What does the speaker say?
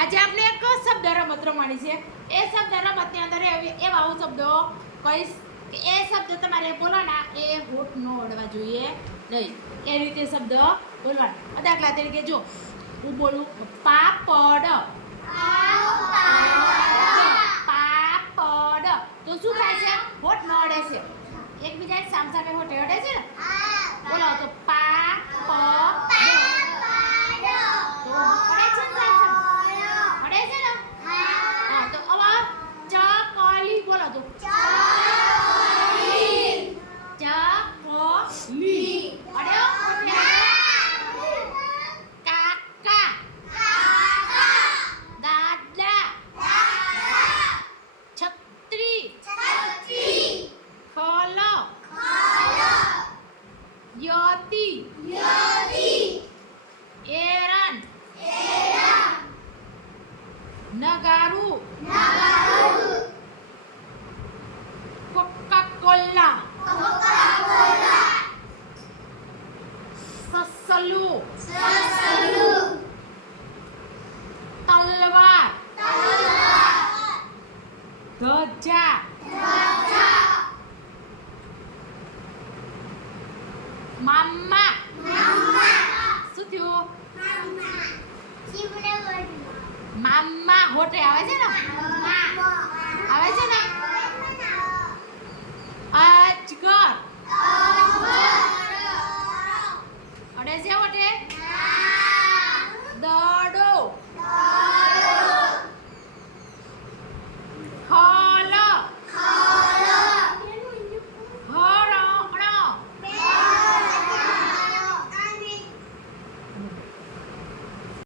આજે આપણે એક શબ્દ રમત રમવાની છે. એ શબ્દ રમતની અંદર એવા હું શબ્દો કહીશ કે એ શબ્દ તમારે બોલવાના, એ હોઠ ન અડવા જોઈએ નહીં. એ રીતે શબ્દ બોલવાના. દાખલા તરીકે જો હું બોલું પાપડ, પાપડ, તો શું થાય છે? હોઠ ન અડે છે. એકબીજા સામ સામે હોઠે અડે છે ને? બોલો તો પાપડ. Nagaru, Coca-Cola, Sasalu, Talwar, Gajah, Mama, શું થયું? મામા હોટે આવે છે ને? આવે છે ને?